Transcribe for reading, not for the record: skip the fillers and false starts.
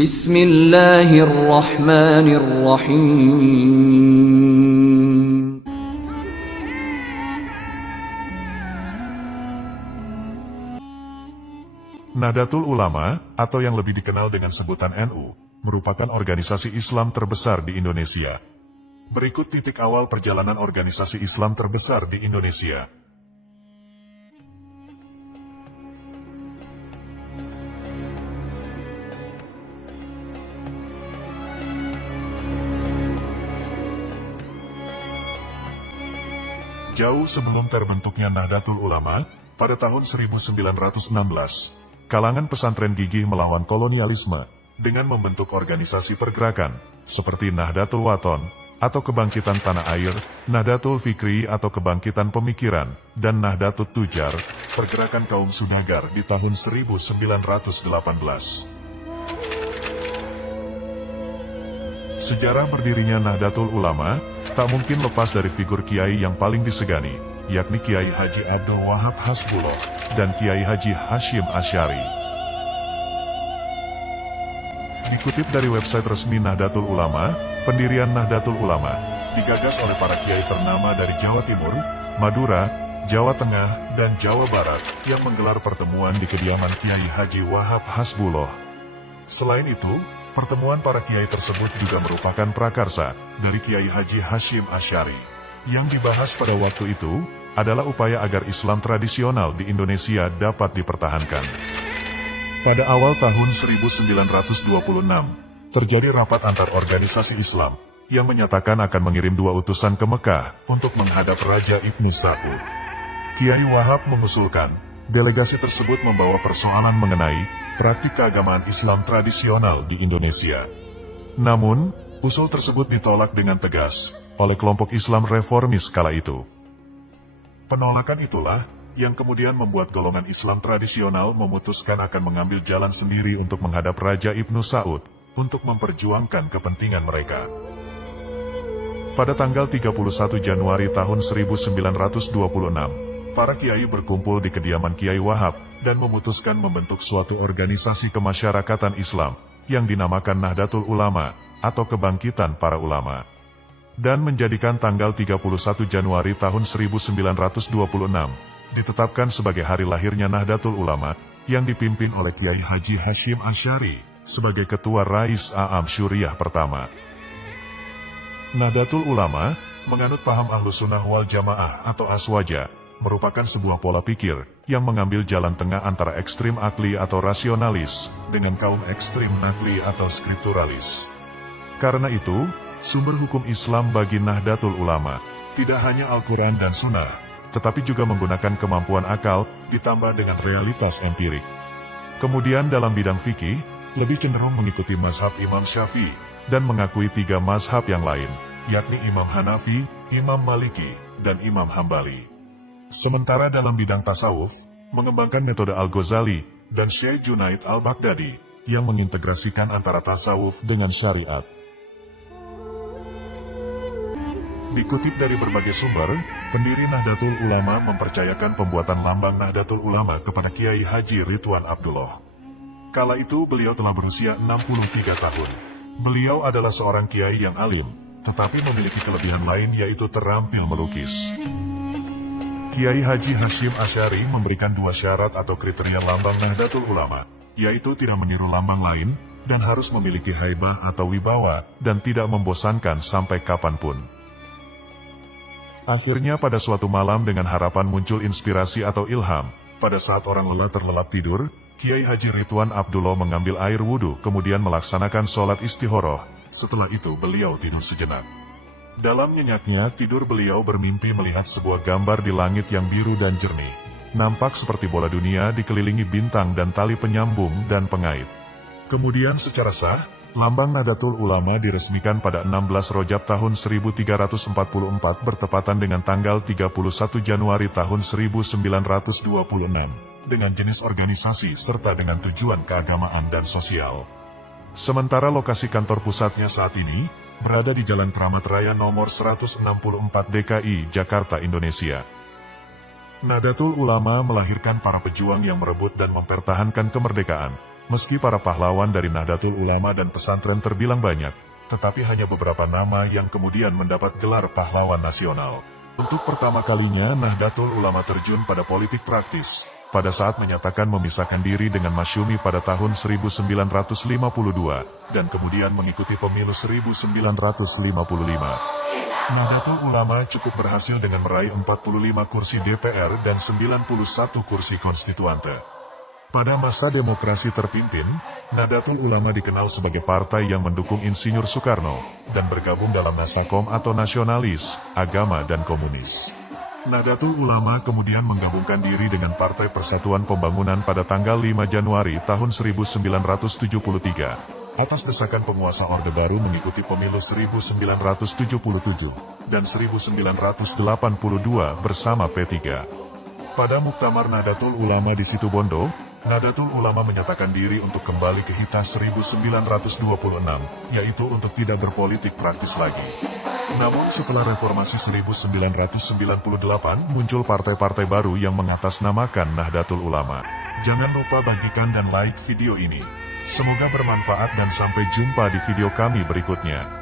Bismillahirrahmanirrahim. Nahdlatul Ulama, atau yang lebih dikenal dengan sebutan NU, merupakan organisasi Islam terbesar di Indonesia. Berikut titik awal perjalanan organisasi Islam terbesar di Indonesia. Jauh sebelum terbentuknya Nahdlatul Ulama, pada tahun 1916, kalangan pesantren gigih melawan kolonialisme dengan membentuk organisasi pergerakan seperti Nahdlatul Wathon atau Kebangkitan Tanah Air, Nahdlatul Fikri atau Kebangkitan Pemikiran, dan Nahdlatul Tujar, pergerakan kaum Sudagar di tahun 1918. Sejarah berdirinya Nahdlatul Ulama tak mungkin lepas dari figur kiai yang paling disegani, yakni Kiai Haji Abdul Wahab Hasbullah dan Kiai Haji Hashim Asy'ari. Dikutip dari website resmi Nahdlatul Ulama, pendirian Nahdlatul Ulama digagas oleh para kiai ternama dari Jawa Timur, Madura, Jawa Tengah, dan Jawa Barat yang menggelar pertemuan di kediaman Kiai Haji Wahab Hasbullah. Selain itu, pertemuan para kiai tersebut juga merupakan prakarsa dari Kiai Haji Hashim Asy'ari. Yang dibahas pada waktu itu adalah upaya agar Islam tradisional di Indonesia dapat dipertahankan. Pada awal tahun 1926, terjadi rapat antar organisasi Islam yang menyatakan akan mengirim 2 utusan ke Mekah untuk menghadap Raja Ibnu Sa'ud. Kiai Wahab mengusulkan delegasi tersebut membawa persoalan mengenai praktik keagamaan Islam tradisional di Indonesia. Namun, usul tersebut ditolak dengan tegas oleh kelompok Islam reformis kala itu. Penolakan itulah yang kemudian membuat golongan Islam tradisional memutuskan akan mengambil jalan sendiri untuk menghadap Raja Ibnu Sa'ud untuk memperjuangkan kepentingan mereka. Pada tanggal 31 Januari tahun 1926, para kiai berkumpul di kediaman Kiai Wahab dan memutuskan membentuk suatu organisasi kemasyarakatan Islam yang dinamakan Nahdlatul Ulama atau Kebangkitan Para Ulama, dan menjadikan tanggal 31 Januari tahun 1926 ditetapkan sebagai hari lahirnya Nahdlatul Ulama yang dipimpin oleh Kiai Haji Hashim Asy'ari sebagai Ketua Rais A'am Syuriah pertama. Nahdlatul Ulama menganut paham Ahlussunnah wal Jamaah atau Aswaja, merupakan sebuah pola pikir yang mengambil jalan tengah antara ekstrim akli atau rasionalis dengan kaum ekstrim nakli atau skripturalis. Karena itu, sumber hukum Islam bagi Nahdlatul Ulama tidak hanya Al-Quran dan Sunnah, tetapi juga menggunakan kemampuan akal ditambah dengan realitas empirik. Kemudian dalam bidang fikih, lebih cenderung mengikuti mazhab Imam Syafi'i dan mengakui 3 mazhab yang lain, yakni Imam Hanafi, Imam Maliki, dan Imam Hambali. Sementara dalam bidang tasawuf, mengembangkan metode Al-Ghazali dan Syekh Junaid Al-Baghdadi yang mengintegrasikan antara tasawuf dengan syariat. Dikutip dari berbagai sumber, pendiri Nahdlatul Ulama mempercayakan pembuatan lambang Nahdlatul Ulama kepada Kiai Haji Ridwan Abdullah. Kala itu beliau telah berusia 63 tahun. Beliau adalah seorang kiai yang alim, tetapi memiliki kelebihan lain yaitu terampil melukis. Kiai Haji Hashim Asy'ari memberikan 2 syarat atau kriteria lambang Nahdlatul Ulama, yaitu tidak meniru lambang lain, dan harus memiliki haibah atau wibawa, dan tidak membosankan sampai kapanpun. Akhirnya pada suatu malam dengan harapan muncul inspirasi atau ilham, pada saat orang lelah terlelap tidur, Kiai Haji Ridwan Abdullah mengambil air wudhu kemudian melaksanakan sholat istihoroh. Setelah itu beliau tidur sejenak. Dalam nyenyaknya tidur beliau bermimpi melihat sebuah gambar di langit yang biru dan jernih. Nampak seperti bola dunia dikelilingi bintang dan tali penyambung dan pengait. Kemudian secara sah, lambang Nahdlatul Ulama diresmikan pada 16 Rajab tahun 1344 bertepatan dengan tanggal 31 Januari tahun 1926, dengan jenis organisasi serta dengan tujuan keagamaan dan sosial. Sementara lokasi kantor pusatnya saat ini berada di Jalan Kramat Raya nomor 164 DKI, Jakarta, Indonesia. Nahdlatul Ulama melahirkan para pejuang yang merebut dan mempertahankan kemerdekaan, Meski para pahlawan dari Nahdlatul Ulama dan pesantren terbilang banyak, tetapi hanya beberapa nama yang kemudian mendapat gelar pahlawan nasional. Untuk pertama kalinya Nahdlatul Ulama terjun pada politik praktis, pada saat menyatakan memisahkan diri dengan Masyumi pada tahun 1952, dan kemudian mengikuti pemilu 1955. Nahdlatul Ulama cukup berhasil dengan meraih 45 kursi DPR dan 91 kursi konstituante. Pada masa demokrasi terpimpin, Nahdlatul Ulama dikenal sebagai partai yang mendukung Insinyur Soekarno, dan bergabung dalam Nasakom atau nasionalis, agama dan komunis. Nahdlatul Ulama kemudian menggabungkan diri dengan Partai Persatuan Pembangunan pada tanggal 5 Januari tahun 1973, atas desakan penguasa Orde Baru mengikuti pemilu 1977 dan 1982 bersama P3. Pada Muktamar Nahdlatul Ulama di Situbondo, Nahdlatul Ulama menyatakan diri untuk kembali ke HITA 1926, yaitu untuk tidak berpolitik praktis lagi. Namun setelah reformasi 1998, muncul partai-partai baru yang mengatasnamakan Nahdlatul Ulama. Jangan lupa bagikan dan like video ini. Semoga bermanfaat dan sampai jumpa di video kami berikutnya.